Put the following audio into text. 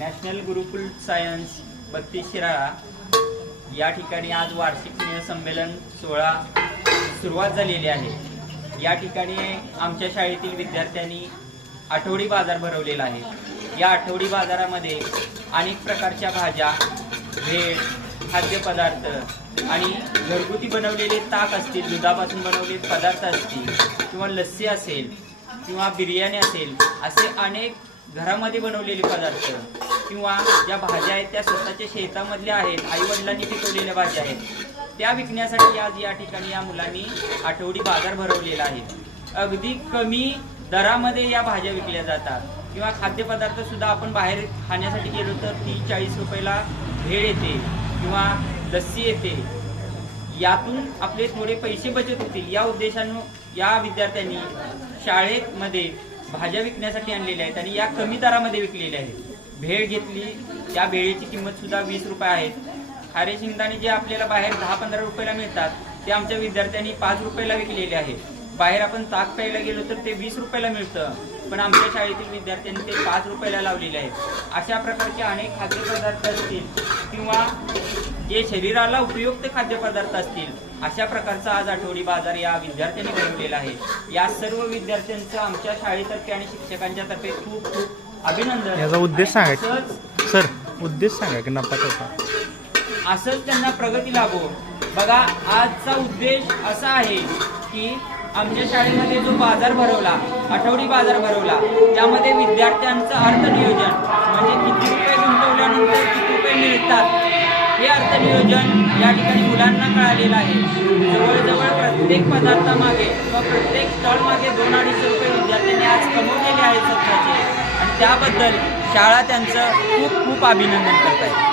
National गुरुकुल science 32 Shirala या ठिकाणी आज वार्षिक स्नेहसंमेलन सोहळा सुरुवात झालेली आहे। या ठिकाणी आमच्या शाळेतील विद्यार्थ्यांनी आठवडी बाजार भरवलेला आहे। या आठवडी बाजारामध्ये अनेक प्रकारच्या भाज्या, भेळ, खाद्यपदार्थ आणि घरगुती बनवलेले ताक असतील, दुधापासून बनवलेले पदार्थ असतील किंवा लस्सी असेल किंवा बिर्याणी असेल, असे अनेक घरामध्ये बनवलेले पदार्थ किंवा ज्या भाज्या आहेत त्या स्वतःच्या शेतामधल्या आहेत, आईवडिलांनी पिकवलेल्या भाज्या आहेत, त्या विकण्यासाठी आज या ठिकाणी या मुलांनी आठवडी बाजार भरवलेला आहे। अगदी कमी दरामध्ये या भाज्या विकल्या जातात किंवा खाद्यपदार्थ सुद्धा आपण बाहेर खाण्यासाठी गेलो तर 30-40 रुपयाला भेळ येते किंवा लस्सी येते। यातून आपले थोडे पैसे बचत होतील या उद्देशाने या विद्यार्थ्यांनी शाळेमध्ये भाज्या विकण्यासाठी आणलेल्या आहेत आणि या कमी दरामध्ये विकलेल्या आहेत। भेळ घेतली, त्या भेळीची किंमत सुद्धा 20 रुपये आहे। खारे शेंगदाणे जे आपल्याला बाहेर 10-15 रुपयाला मिळतात ते आमच्या विद्यार्थ्यांनी 5 रुपयाला विकलेले आहेत। बाहेर आपण ताक प्यायला गेलो तर ते 20 रुपयाला मिळतं, पण आमच्या शाळेतील विद्यार्थ्यांनी ते 5 रुपयाला लावलेले आहेत। अशा प्रकारचे अनेक खाद्यपदार्थ असतील किंवा जे शरीराला उपयुक्त खाद्यपदार्थ असतील, अशा प्रकारचा आज आठवडी बाजार या विद्यार्थ्यांनी भरवलेला आहे। या सर्व विद्यार्थ्यांचं आमच्या शाळेतर्फे आणि शिक्षकांच्या तर्फे खूप खूप अभिनंदन। याचा उद्देश सांगा सर, उद्देश सांगा की नफा तोटा असंच त्यांना प्रगती लाभो। बघा, आजचा उद्देश असा आहे की आमच्या शाळेमध्ये जो बाजार भरवला, आठवडी बाजार भरवला, त्यामध्ये विद्यार्थ्यांचं अर्थनियोजन म्हणजे किती रुपये गुंतवल्यानंतर किती रुपये मिळतात हे अर्थनियोजन या ठिकाणी मुलांना कळालेलं आहे। जवळजवळ प्रत्येक पदार्थामागे किंवा प्रत्येक स्टॉलमागे 2-250 रुपये विद्यार्थ्यांनी आज कमवलेले आहेत स्वतःचे, आणि त्याबद्दल शाळा त्यांचं खूप खूप अभिनंदन करत आहे।